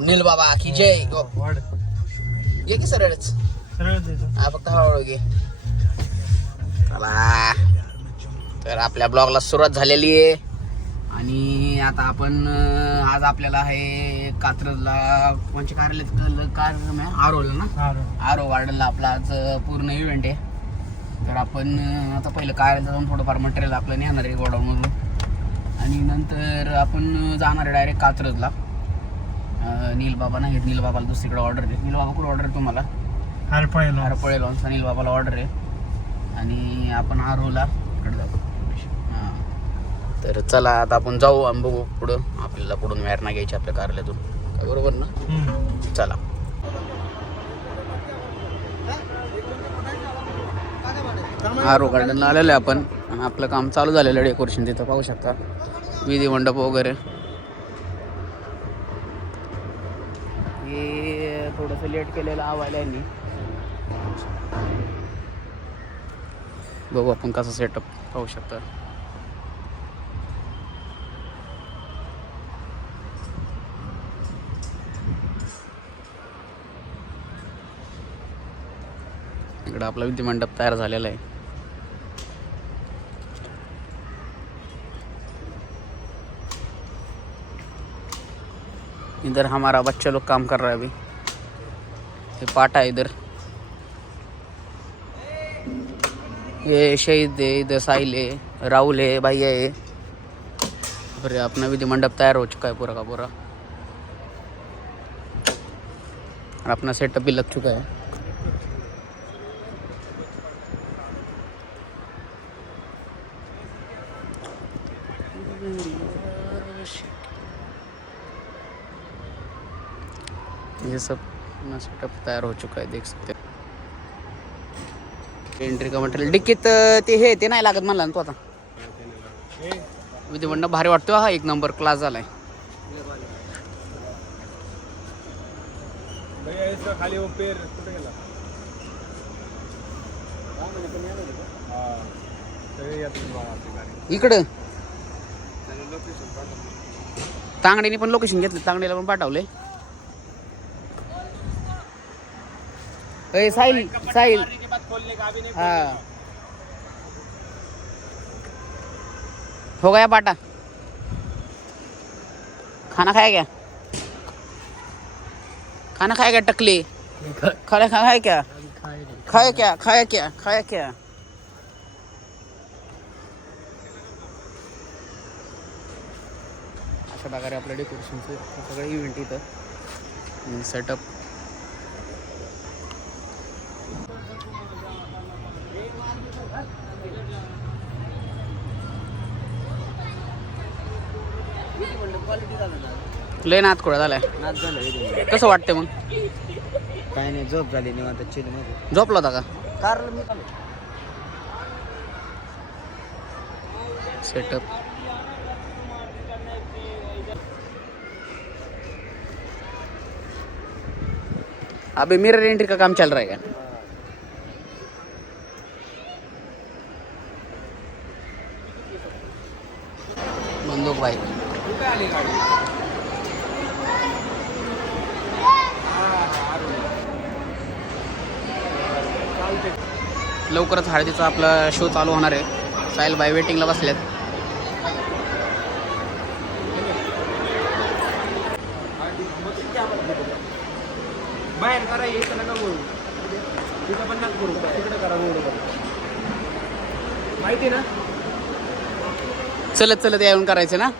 नील बाबा की जय. घे की सरळच. हा फक्त हळूहळू घे. चला तर आपल्या ब्लॉगला सुरुवात झालेली आहे आणि आता आपण आज आपल्याला आहे कात्रजला कोणचे कार्यालय आरोला ना आरो गार्डनला आपला आज पूर्ण इव्हेंट आहे. तर आपण आता पहिलं कार्यालयात जाऊन थोडंफार मटेरियल आपलं नेणार आहे गोडाऊनमधून आणि नंतर आपण जाणार आहे डायरेक्ट कात्रजला. नीलबाबा नाही नीलबाबाला दुसरीकडे ऑर्डर आहे. नीलबाबा कुठं ऑर्डर आहे तुम्हाला? हरपळे लॉन्सचा नीलबाबाला ऑर्डर आहे आणि आपण आरोला इकडे जाऊ. हां तर चला आता आपण जाऊ आणि बघू पुढं आपल्याला पुढून वॅरना घ्यायची आपल्या कार्यालयातून. काय बरोबर ना? चला आरो गार्डनला आलेलं आहे आपण आणि आपलं काम चालू झालेलं आहे डेकोरेशन. तिथं पाहू शकता विधी मंडप वगैरे. हे थोडंसं लेट केलेलं आवायला यांनी. बघू आपण कसं सेटअप पाहू शकता. इकडं आपला विधी मंडप तयार झालेला आहे. इधर हमारा बच्चा लोग काम कर रहा है अभी. ये पाटा है इधर. ये शहीद है, इधर साहिल है, राहुल है, भैया है. और अपना विधि मंडप तैयार हो चुका है पूरा का पूरा और अपना सेटअप भी लग चुका है. ये सब अपना सेटअप तैयार हो चुका है, देख सकते हैं. एंट्री का मटेरियल डिक्कीत ते नाही लागत म्हणला ना तू आता. विधी मंडप भारी वाटतो हा. एक नंबर क्लास झालाय. खाली वो पेर कुठे गेला? इकडं तांगडीने पण लोकेशन घेतलं. तांगडीला पण पाठवले. साहिल साहिल हाँ हो गया बाटा. खाना खाया क्या? खाना खाया क्या टकले? खाना खाया क्या? खाया क्या? खाया क्या? खाया क्या? अशा प्रकारे आपल्या डेकोरेशनचं सगळं इव्हेंट इथं सेटअप. लय नाद खोळा झालाय. नाच झालं. कसं वाटतंय मग? काय नाही, झोप झाली निवांत चिल मध्ये. झोपला होता का? कारला मी सेटअप अभी मिरर एंट्री का काम चल रहा है क्या? बंदूक भाई लवकरच हळदीचा आपला शो चालू होणार आहे. साहिल बाई वेटिंगला बसल्यात. बाहेर करा, इथं नका बोलू. तिथं पण नका करू, तिकडे करा बोलू. माहिती ना? चलत चलत येऊन करायचं ना.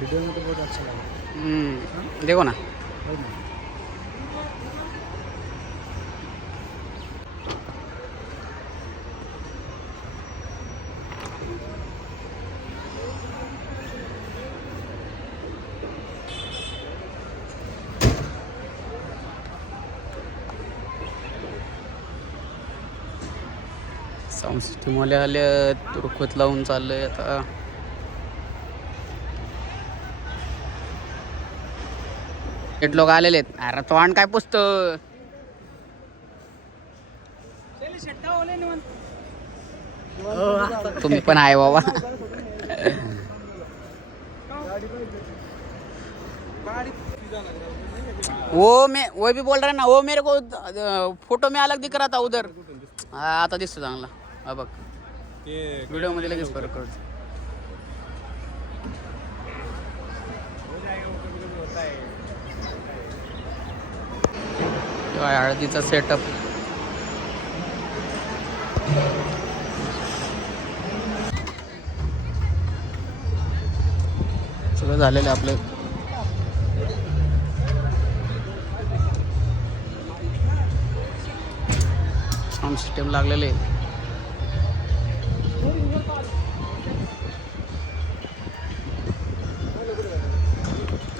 वीडियो में तो बहुत अच्छा लगा. देखो ना. साऊंड सिस्टमवाले आले, रुखवत लावून चाललंय आता. लोक आलेले आहेत. अरे तोंड काय पुसतो. तुम्ही पण आहे बाबा. वो भी बोल रहा है ना, वो मेरे को फोटो में अलग दिख रहा था उधर. आता दिसतो चांगला. हा बघ व्हिडिओ मध्ये लगेच फरक कळतो. हळदीचा सेटअप सगळं झालेलं आपलं. साऊंड सिस्टम लागलेले.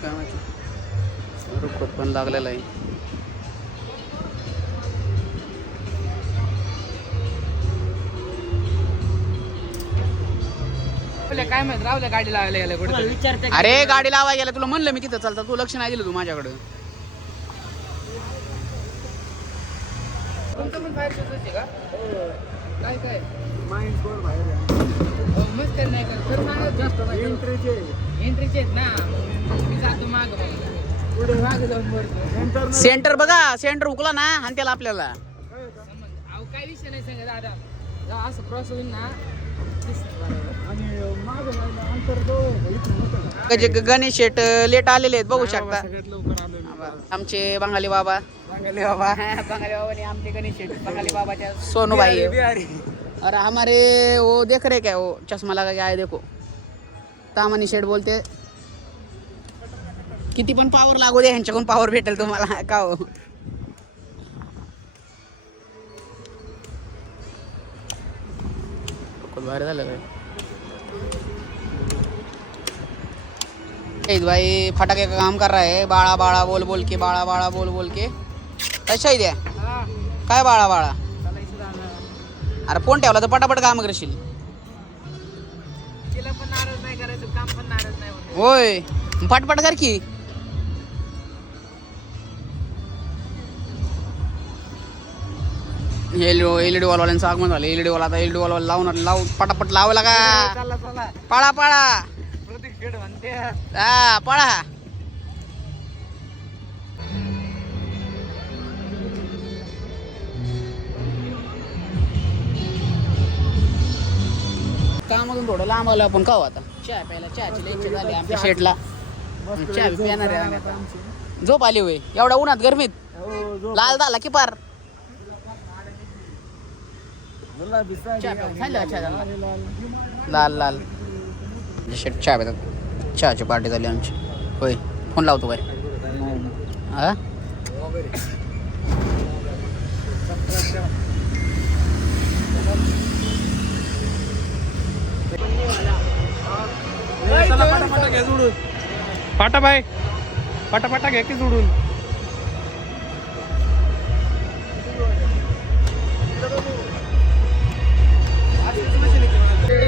काय माहिती रुखवत पण लागलेलं आहे. काय माहित रावल्या गाडी लावायला गेल्या कुठे विचारते. अरे गाडी लावायला गेला तुला म्हणलं मी तिथं चालता, तू लक्ष नाही दिलं तू माझ्याकडं. तुमचं पण बाहेर शोधायचे का? काय काय माइंड बोर्ड बाहेर मस्त नाही का जास्त एंट्रीचे आहेत ना. मी जातो माग पुढे माग जाऊन सेंटर बघा, सेंटर हुकला ना आणि त्याला आपल्याला अहो काय विषय नाही सांगा दादा. असं क्रॉस होईल ना गणेश शेट लेट आलेले आहेत बघू शकता. आमचे बंगाली बाबा बंगाली बाबाने आमचे गणेश शेट बंगाली बाबाच्या सोनू भाई. अरे हमारे वो देख रहे क्या, वो चश्मा लगा के आए देखो. तामानी शेट बोलते किती पण पावर लागू दे, ह्यांच्याकडून पावर भेटेल तुम्हाला का हो. भारी झालं भाई. फटाके का काम कर रहा है. बाळा बाळा बोल बोल के, बाळा बाळा बोल बोल के. कशा द्या काय बाळा बाळा. अरे फोन ठेवला तर पटापट काम करशील. तिला पण नाराज नाही करायचं, काम पण नाराज नाही होत. होय पटपट कर की. एलईडी वाल्यांचं आगमन झालं. एलईडी वाला आता एलईडी वाला लावून पटापट लावायला का. चला चला पळा पळा. प्रतीक शेड म्हणते हा पळा. कामातून थोडं लांब आलो आपण. का आता चहा प्यायला, चहाची लई इच्छा झाली आमच्या शेटला. चहा पिणार आहे आता. झोप आली होय एवढ्या उन्हात गरमीत. लाल झाला की पार. लाल लाल शेट चहा पितात. चहाची पार्टी झाली आमची. होय फोन लावतो काय. हा पाटा घे जोडून. पाटा बाय पाटा घे की जोडून.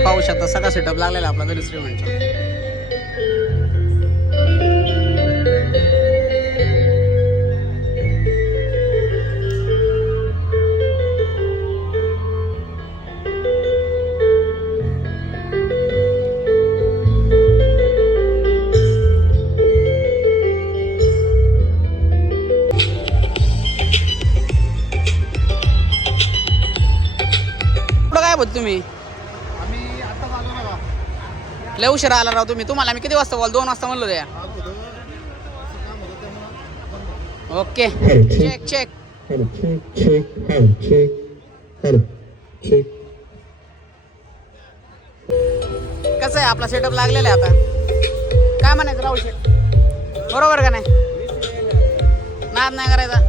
पाहू शकता सगळा सेटअप लागलेला आपला तरी श्रीमंतचा. कुठं काय बोलतो तुम्ही. लय उशिरा आला राव तुम्ही. तुम्हाला मी किती वाजता बोल 2 वाजता म्हणलो द्या. Okay check check. कसं आहे आपला सेटअप लागलेला आहे आता. काय म्हणायचं राहुल शेट बरोबर का नाही. नाद नाही करायचा.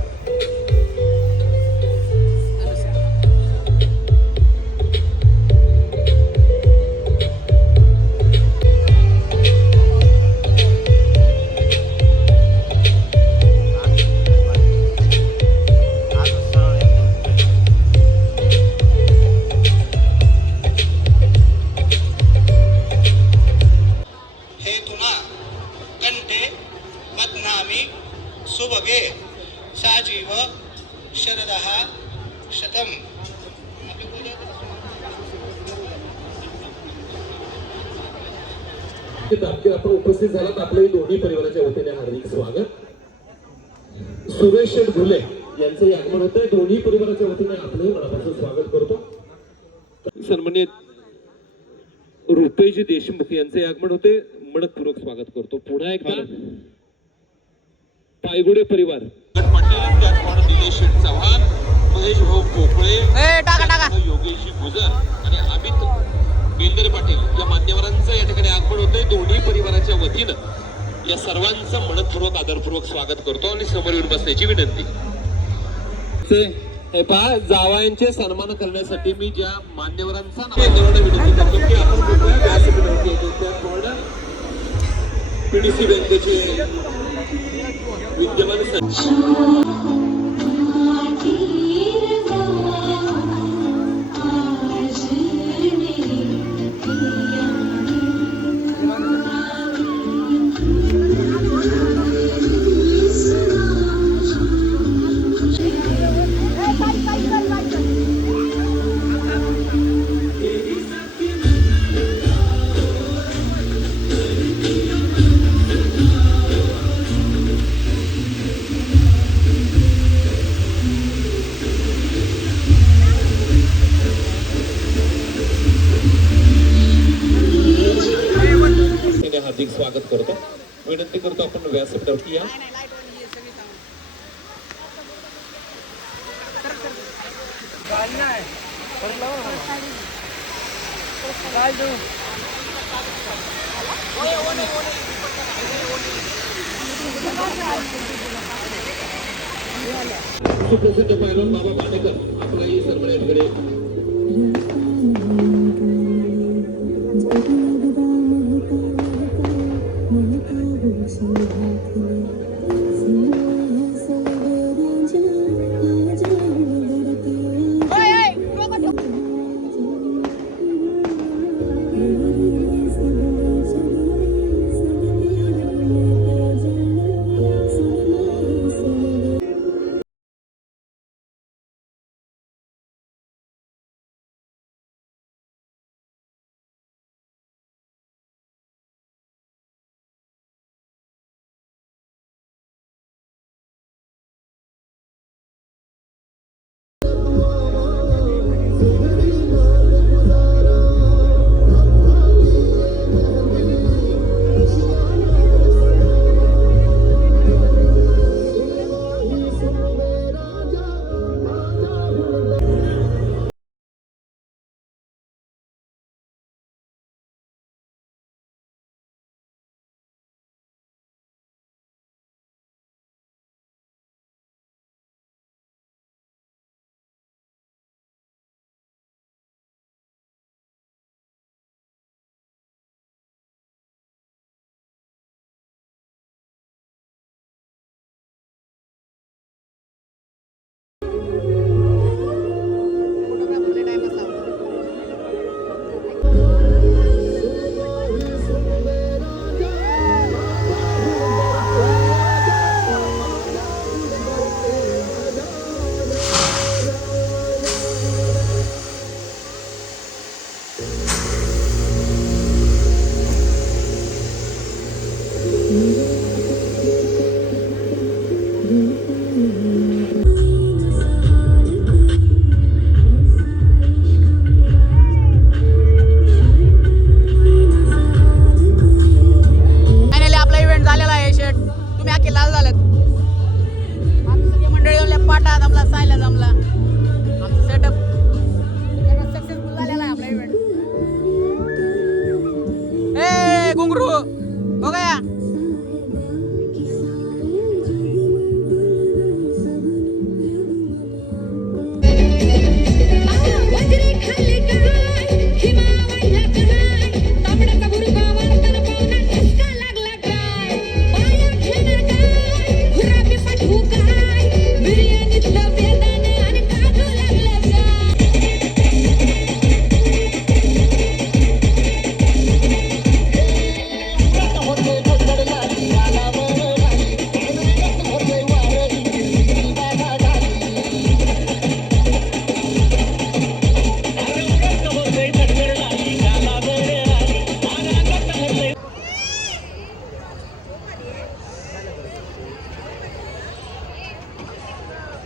सुभगे साजीव शरदः शतम. तापकीर आपण उपस्थित झालात आपल्याही दोन्ही परिवाराच्या वतीने हार्दिक स्वागत। सुरेश शेठ घुले यांचं आगमन होतंय, दोन्ही परिवाराच्या वतीने आपलंही मनापासून स्वागत करतो। सन्मानित रुपेश देशमुख यांचे आगमन होते, मनपूर्वक स्वागत करतो। पुन्हा एकदा पायगुडे परिवार पाटील, त्याचप्रमाणे निलेश शेठ चव्हाण, महेश भाऊ पोकळे, टाका योगेश गुजर आणि अमित बेंदरे पाटील या मान्यवरांचं या ठिकाणी आगमन होतंय। दोन्ही परिवाराच्या वतीनं या सर्वांचं मनपूर्वक आदरपूर्वक स्वागत करतो आणि समोर येऊन बसण्याची विनंती। हे पहा, जावयांचे सन्मान करण्यासाठी मी ज्या मान्यवरांचा विनंती करतो की आपण मोकळ्या व्यासपीठावरती येतो। त्याचप्रमाणे पीडीसी बँकेचे विद्यमान हार्दिक स्वागत करतो। विनंती करतो आपण व्यासपीठावरती या। सुप्रसिद्ध पैलवान बाबा पाणेकर आपलाही सर्व या ठिकाणी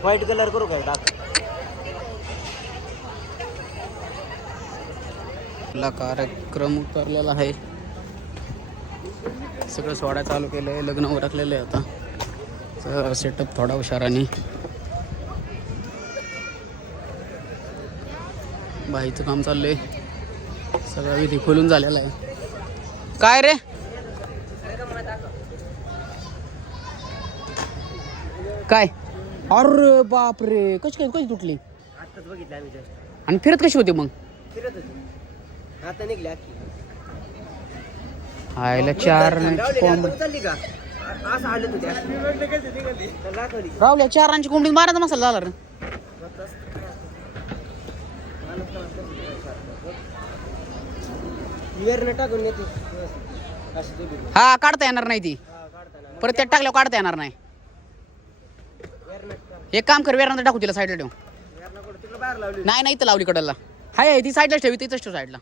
व्हाईट कलर करू काय टाक. आपला कार्यक्रम उतरलेला आहे. सगळं सोडा चालू केलं आहे. लग्न उरकलेलं आहे आता. सेटअप थोडा हुशाराने. बाईचं काम चाललंय. सगळं विधी खोलून झालेला आहे. काय रे काय? अरे बापरे, कशी तुटली? आताच बघितलं आम्ही जस्ट. आणि फिरत कशी होती मग? फिरत होती आता निघली अख्खी. आयला चार चालली का असं आलं होते दाखवली. रावल्या चारांची कोंबडी मारायचा मसाला झाला रे. वेरनं टाकून नेते अशी दोघी. हा काढता येणार नाही ती. काढताना परत त्यात टाकल्यावर काढता येणार नाही. एक काम कर, वेरांना टाकू तिला साईडला ठेव. तिकडे बाहेर लावली नाही इथं लावली कडला. हाय ती साईडला ठेवी, तिथंच ठेव साईडला.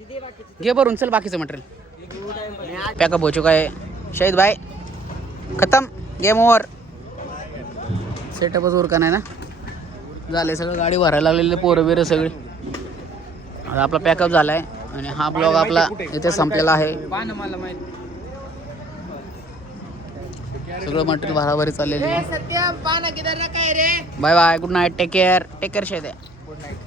तिथे बाकीची घे भरून चल बाकीचं मटेरियल. पॅकअप हो चुका है शहीद भाई. खतम, गेम ओव्हर. सेटअपच उरका नाही ना झाले. सगळं गाडी भरायला लागलेले पोरं बिरं सगळे. आता आपला पॅकअप झालाय आणि हा ब्लॉग आपला इथे संपलेला आहे. मला माहिती. सगळं मटेरियल भराभरी चाललेली आहे. सत्यम पाना किधर रखा है रे? Bye bye, good night, take care Shahid. Good night.